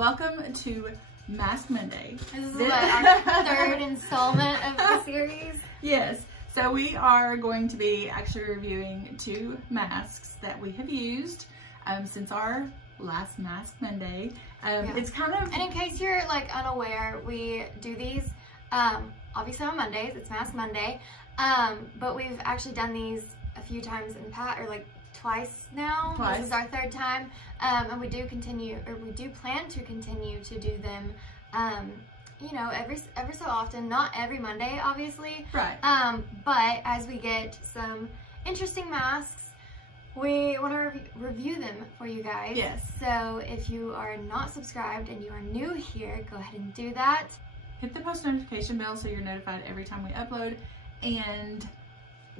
welcome to Mask Monday. This is our third installment of the series. Yes, so we are going to be actually reviewing 2 masks that we have used since our last Mask Monday. It's kind of... And in case you're like unaware, we do these obviously on Mondays. It's Mask Monday, but we've actually done these a few times in the past, or like twice now. Twice. This is our 3rd time, and we do plan to continue to do them, you know, every so often. Not every Monday, obviously. Right. But as we get some interesting masks, we want to review them for you guys. Yes. So if you are not subscribed and you are new here, go ahead and do that. Hit the post notification bell so you're notified every time we upload, and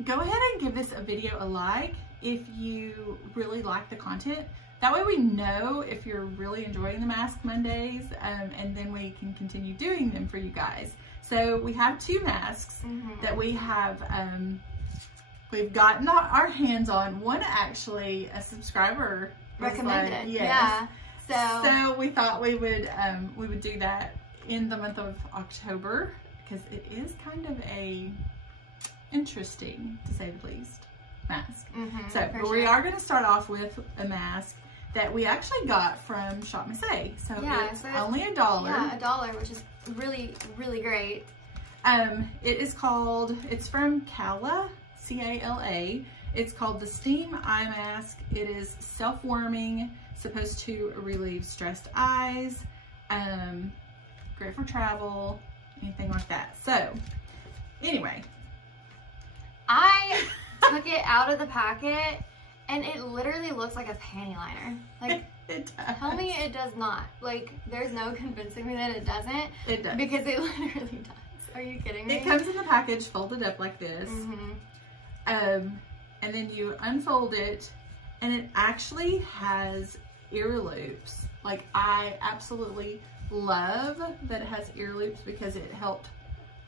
go ahead and give this video a like if you really like the content. That way we know if you're really enjoying the Mask Mondays, and then we can continue doing them for you guys. So we have 2 masks that we have, we've gotten our hands on. One actually, a subscriber recommended. Like, yes. Yeah. So we thought we would do that in the month of October, because it is kind of a interesting, to say the least, mask. So we are going to start off with a mask that we actually got from Shop Miss A. So yeah, it's only $1. Yeah, $1, which is really, really great. It is called, it's from Cala, C-A-L-A. It's called the Steam Eye Mask. It is self-warming, supposed to relieve stressed eyes, great for travel, anything like that. So anyway, I took it out of the packet and it literally looks like a panty liner. Like, it does. Tell me it does not. Like, there's no convincing me that it doesn't. It does. Because it literally does. Are you kidding me? It comes in the package folded up like this. And then you unfold it, and it actually has ear loops. Like, I absolutely love that it has ear loops because it helped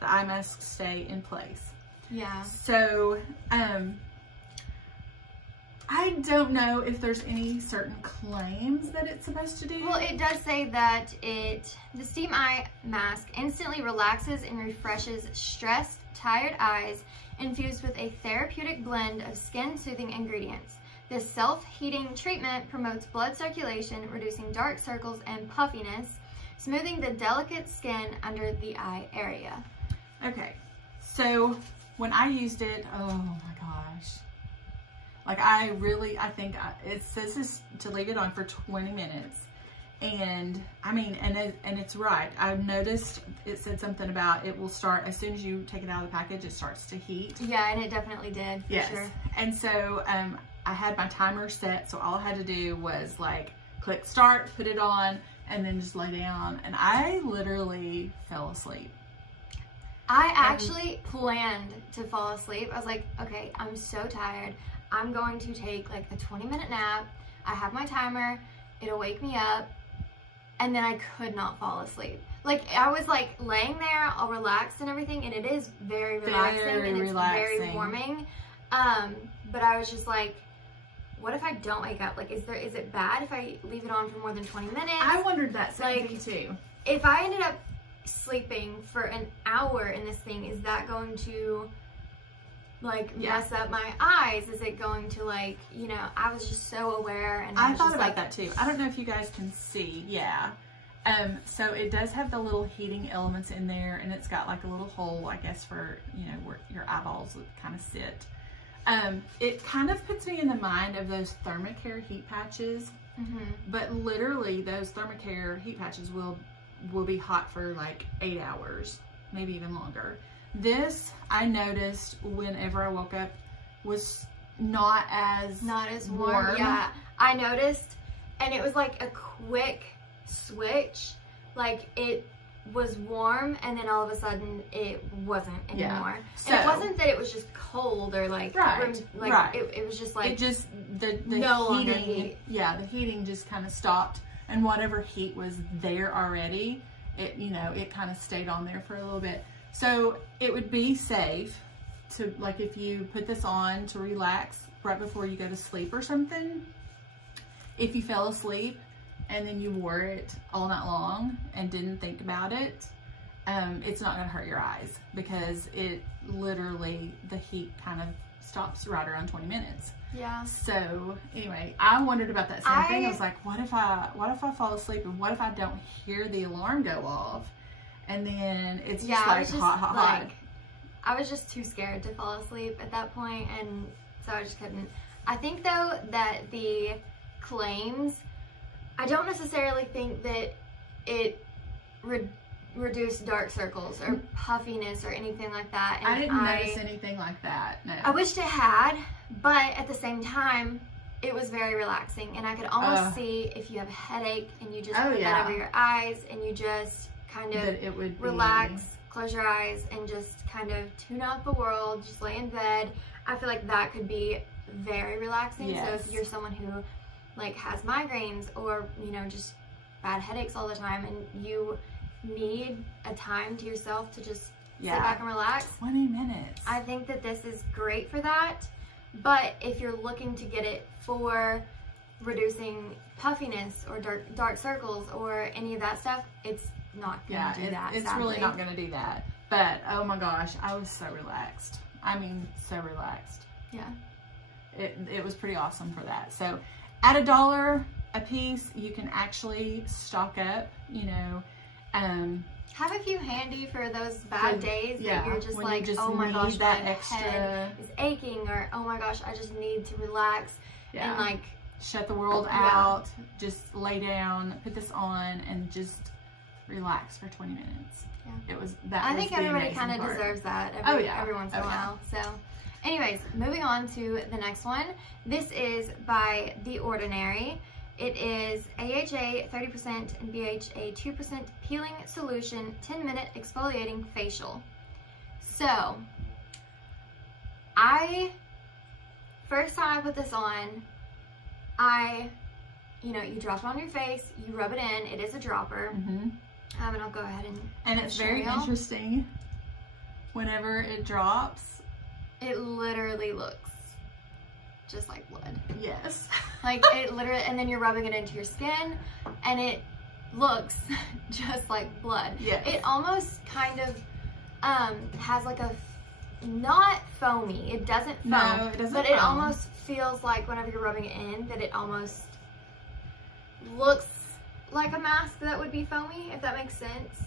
the eye mask stay in place. Yeah. So, I don't know if there's any certain claims that it's supposed to do. Well, it does say that the Steam Eye Mask instantly relaxes and refreshes stressed, tired eyes, infused with a therapeutic blend of skin-soothing ingredients. This self-heating treatment promotes blood circulation, reducing dark circles and puffiness, smoothing the delicate skin under the eye area. Okay, so when I used it, oh my gosh. Like, I think it says this to leave it on for 20 minutes. And I mean, and it's right. I've noticed it said something about it will start as soon as you take it out of the package, it starts to heat. Yeah, and it definitely did, for sure. And so I had my timer set, so all I had to do was like click start, put it on, and then just lay down. And I literally fell asleep. I actually planned to fall asleep. I was like, okay, I'm so tired. I'm going to take like a 20-minute nap. I have my timer. It'll wake me up. And then I could not fall asleep. Like, I was like laying there all relaxed and everything, and it is very relaxing and it's very warming. But I was just like, what if I don't wake up? Like, is it bad if I leave it on for more than 20 minutes? I wondered that same thing too. If I ended up sleeping for an hour in this thing, is that going to like mess up my eyes? Is it going to, like, you know, I was just so aware, and I thought about that too. I don't know if you guys can see. So it does have the little heating elements in there, and it's got like a little hole, I guess, for, you know, where your eyeballs would kind of sit. It kind of puts me in the mind of those Thermacare heat patches, but literally those Thermacare heat patches will be hot for like 8 hours, maybe even longer. This, I noticed whenever I woke up, was not as warm. Yeah, I noticed, and it was like a quick switch. Like, it was warm, and then all of a sudden it wasn't anymore. So, and it wasn't that it was just cold or like it was just like the no heating. Heat. Yeah, the heating just kind of stopped, and whatever heat was there already, it, you know, it kind of stayed on there for a little bit. So it would be safe to, like, if you put this on to relax right before you go to sleep or something, if you fell asleep and then you wore it all night long and didn't think about it, it's not going to hurt your eyes, because it literally, the heat kind of stops right around 20 minutes. Yeah. So anyway, I wondered about that same thing. I was like, what if I fall asleep, and what if I don't hear the alarm go off, and then it's just like hot. I was just too scared to fall asleep at that point, and so I just couldn't. I think though that the claims, I don't necessarily think that it reduced dark circles or puffiness or anything like that. And I didn't notice anything like that. No. I wished it had, but at the same time, it was very relaxing, and I could almost see if you have a headache and you just put that over your eyes and you just kind of relax, close your eyes, and just kind of tune out the world, just lay in bed. I feel like that could be very relaxing. Yes. So if you're someone who like has migraines or, you know, just bad headaches all the time, and you need a time to yourself to just sit back and relax, 20 minutes. I think that this is great for that. But if you're looking to get it for reducing puffiness or dark circles or any of that stuff, it's not gonna do that. It's really not gonna do that. But oh my gosh, I was so relaxed. I mean, so relaxed. Yeah. It was pretty awesome for that. So at $1 a piece, you can actually stock up, you know. Have a few handy for those bad days that you're just like, oh my gosh, that my extra head is aching, or oh my gosh, I just need to relax and like shut the world out. Just lay down, put this on, and just relax for 20 minutes. Yeah. It was that. I think everybody kind of deserves that every once in a while. So anyways, moving on to the next one. This is by The Ordinary. It is AHA 30% and BHA 2% peeling solution 10-minute exfoliating facial. So first time I put this on, you know, you drop it on your face, you rub it in. It is a dropper. And I'll go ahead and it's very interesting. Whenever it drops, it literally looks just like blood. Yes. Like it literally, and then you're rubbing it into your skin and it looks just like blood. Yes. It almost kind of has like a, not foamy, it doesn't foam, no, it doesn't, but it almost feels like whenever you're rubbing it in that it almost looks like a mask that would be foamy, if that makes sense.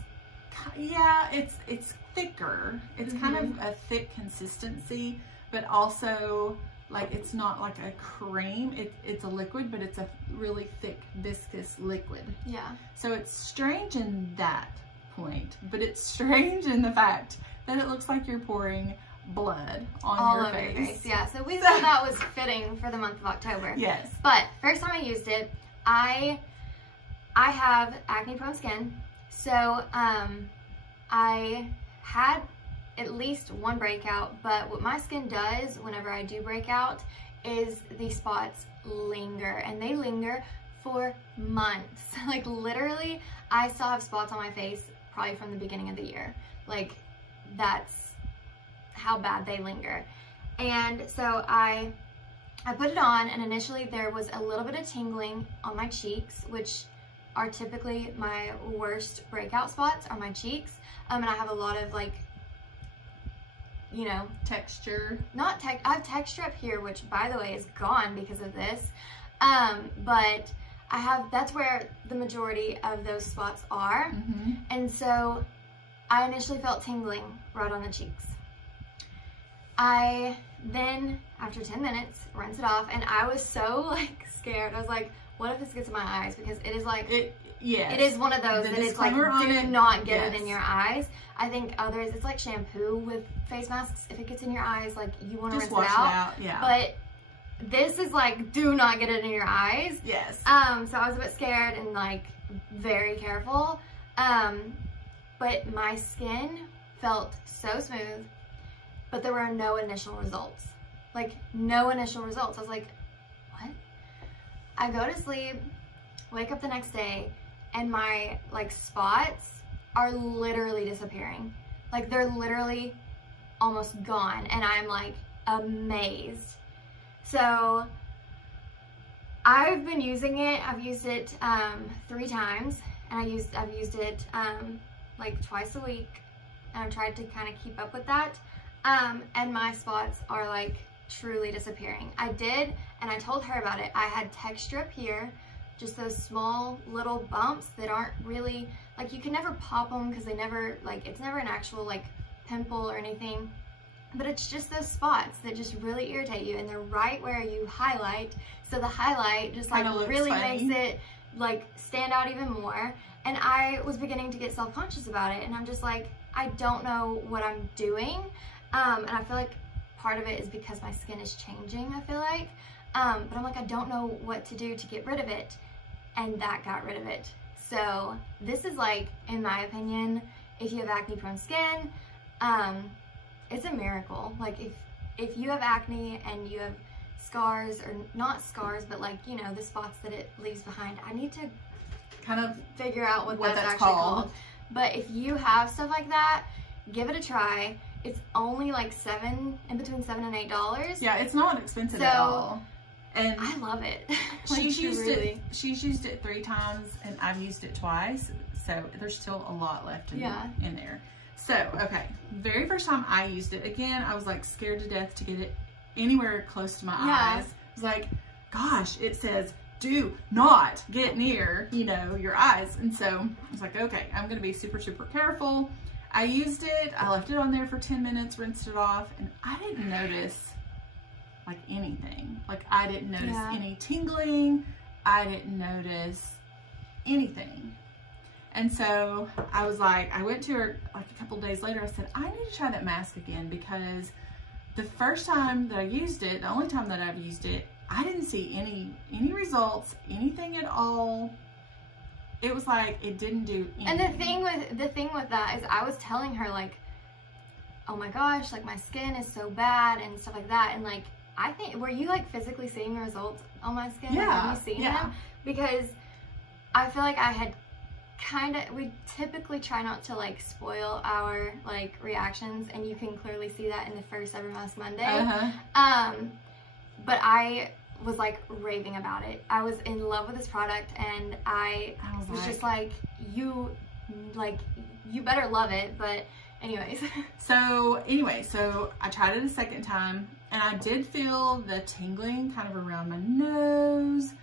Yeah, it's thicker. It's kind of a thick consistency, but also like it's not like a cream. It's a liquid, but it's a really thick, viscous liquid. Yeah. So it's strange in that point, but it's strange in the fact that it looks like you're pouring blood on your face. Yeah, so we thought that was fitting for the month of October. Yes. But first time I used it, I have acne prone skin, so I had at least one breakout, but what my skin does whenever I do break out is the spots linger, and they linger for months. Like literally, I still have spots on my face probably from the beginning of the year. Like that's how bad they linger. And so I put it on, and initially there was a little bit of tingling on my cheeks, which are typically my worst breakout spots, are my cheeks. And I have a lot of like, you know, texture. I have texture up here, which by the way is gone because of this. But that's where the majority of those spots are. And so I initially felt tingling right on the cheeks. I then, after 10 minutes, rinse it off, and I was so like scared. I was like, what if this gets in my eyes? Because it is like, it is one of those that it's like, do not get it in your eyes. I think others, it's like shampoo with face masks. If it gets in your eyes, like you want to rinse it out. Yeah. But this is like, do not get it in your eyes. Yes. So I was a bit scared and like very careful. But my skin felt so smooth, but there were no initial results. Like no initial results. I was like, what? I go to sleep, wake up the next day, and my like spots are literally disappearing. Like they're literally almost gone, and I'm like amazed. So I've been using it. I've used it 3 times, and I've used it like twice a week, and I've tried to kind of keep up with that. And my spots are like truly disappearing. I did, and I told her about it. I had texture up here, just those small little bumps that aren't really, like, you can never pop them because they never, like, it's never an actual like pimple or anything, but it's just those spots that just really irritate you, and they're right where you highlight. So the highlight just like really makes it like stand out even more. And I was beginning to get self-conscious about it, and I'm just like, I don't know what I'm doing. And I feel like part of it is because my skin is changing, I feel like. But I'm like, I don't know what to do to get rid of it. And that got rid of it. So this is like, in my opinion, if you have acne prone skin, it's a miracle. Like if you have acne and you have scars, or not scars, but like, you know, the spots that it leaves behind, I need to kind of figure out what that's actually called. But if you have stuff like that, give it a try. It's only like in between $7 and $8. Yeah, it's not expensive at all. And I love it. She's used it 3 times, and I've used it twice. So there's still a lot left in there. So, okay, very first time I used it, again, I was like scared to death to get it anywhere close to my eyes. I was like, gosh, it says, do not get near, you know, your eyes. And so I was like, okay, I'm going to be super, super careful. I used it, I left it on there for 10 minutes, rinsed it off, and I didn't notice like anything. Like, I didn't notice any tingling. I didn't notice anything. And so I was like, I went to her like a couple days later. I said, I need to try that mask again, because the first time that I used it, the only time that I've used it, I didn't see any results, anything at all. It was like, it didn't do anything. And the thing with that is, I was telling her like, oh my gosh, like my skin is so bad and stuff like that. And like, I think, were you like physically seeing the results on my skin? Yeah. Have you seen them? Because I feel like I had we typically try not to like spoil our like reactions, and you can clearly see that in the first ever Mask Monday. But I was like raving about it. I was in love with this product, and I was just like, you better love it. But anyways. So I tried it a second time, and I did feel the tingling kind of around my nose.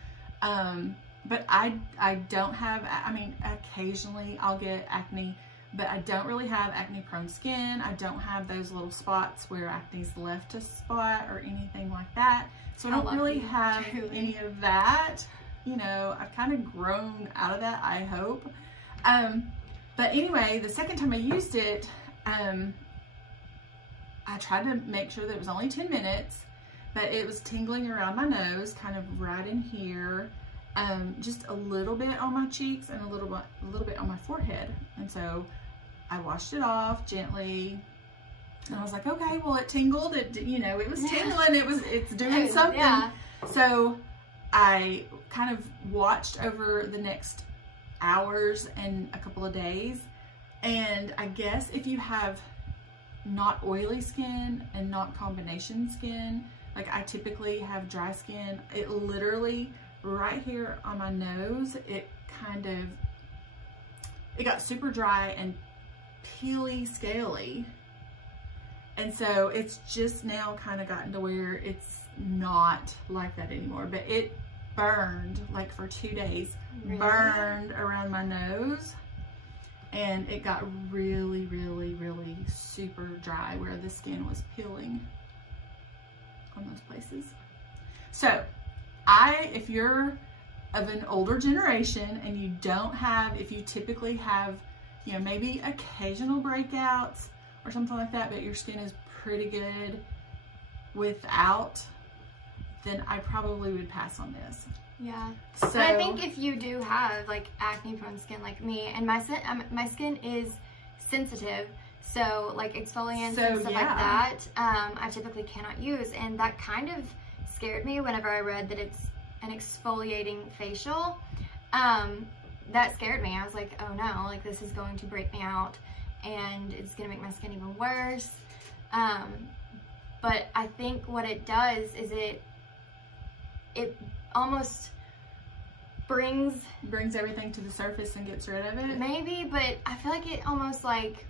But I don't have, I mean, occasionally I'll get acne, but I don't really have acne prone skin. I don't have those little spots where acne's left a spot or anything like that. So I don't really have any of that. You know, I've kind of grown out of that, I hope. But anyway, the second time I used it, I tried to make sure that it was only 10 minutes, but it was tingling around my nose, kind of right in here. Just a little bit on my cheeks and a little bit on my forehead. And so I washed it off gently, and I was like, okay, well, it tingled. It, you know, it was tingling. It's doing something. Yeah. So I kind of watched over the next hours and a couple of days. And I guess if you have not oily skin and not combination skin, like I typically have dry skin, it literally, right here on my nose, it got super dry and peely, scaly. And so it's just now kind of gotten to where it's not like that anymore. But it burned like for 2 days, burned around my nose. And it got really, really, really super dry where the skin was peeling on those places. So if you're of an older generation and you don't have, if you typically have, you know, maybe occasional breakouts or something like that, but your skin is pretty good without, then I probably would pass on this. Yeah. So, but I think if you do have like acne prone skin like me, and my skin is sensitive, so like exfoliants and stuff like that, I typically cannot use, and that kind of scared me whenever I read that it's an exfoliating facial. That scared me. I was like, oh no, like this is going to break me out and it's gonna make my skin even worse. But I think what it does is it almost brings everything to the surface and gets rid of it. Maybe, but I feel like it almost like,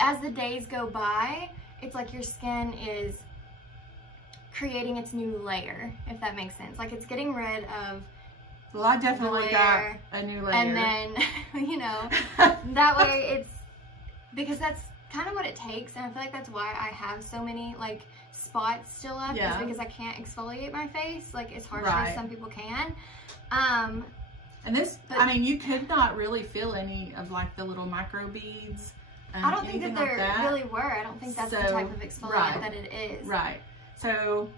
as the days go by, it's like your skin is creating its new layer, if that makes sense. Like, it's getting rid of, well, I definitely got a new layer. And then, you know, that way it's, because that's kind of what it takes, and I feel like that's why I have so many, like, spots still up, is because I can't exfoliate my face, like, as harshly as some people can. And this, but, I mean, you could not really feel any of, like, the little micro beads. I don't think that there really were. I don't think that's the type of exfoliant that it is. Right. So,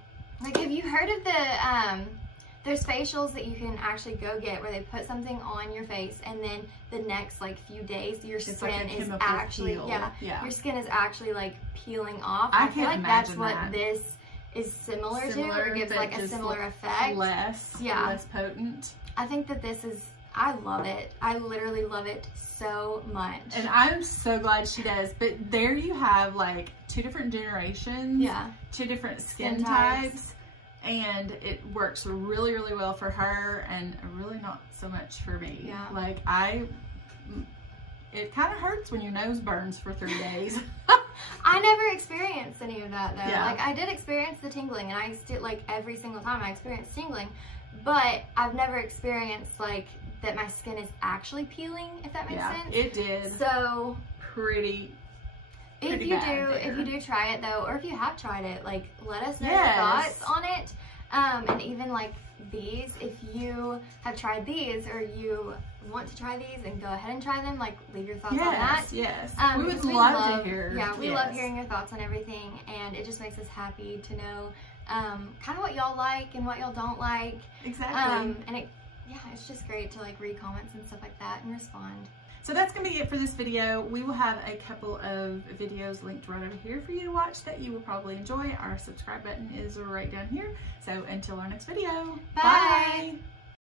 like, have you heard of the, there's facials that you can actually go get where they put something on your face, and then the next, like, few days, your skin is actually, your skin is actually, like, peeling off. I feel like that's what this is similar to, or gives, like, a similar effect. Less potent. I think that this is, I love it. I literally love it so much. And I'm so glad she does. But there you have, like, 2 different generations. Yeah. 2 different skin types. And it works really, really well for her, and really not so much for me. Yeah. Like, it kind of hurts when your nose burns for 3 days. I never experienced any of that, though. Yeah. Like, I did experience the tingling, and I still, like, every single time I experienced tingling, but I've never experienced, like, that my skin is actually peeling, if that makes sense. It did. So pretty if you do try it, though, or if you have tried it, like, let us know your thoughts on it. And even, like, these, if you have tried these, or you want to try these, and go ahead and try them, like, leave your thoughts on that. Yes, we would love to hear. Yeah, we love hearing your thoughts on everything, and it just makes us happy to know kind of what y'all like and what y'all don't like. Exactly. And it's just great to, like, read comments and stuff like that and respond. So that's going to be it for this video. We will have a couple of videos linked right over here for you to watch that you will probably enjoy. Our subscribe button is right down here. So until our next video, bye.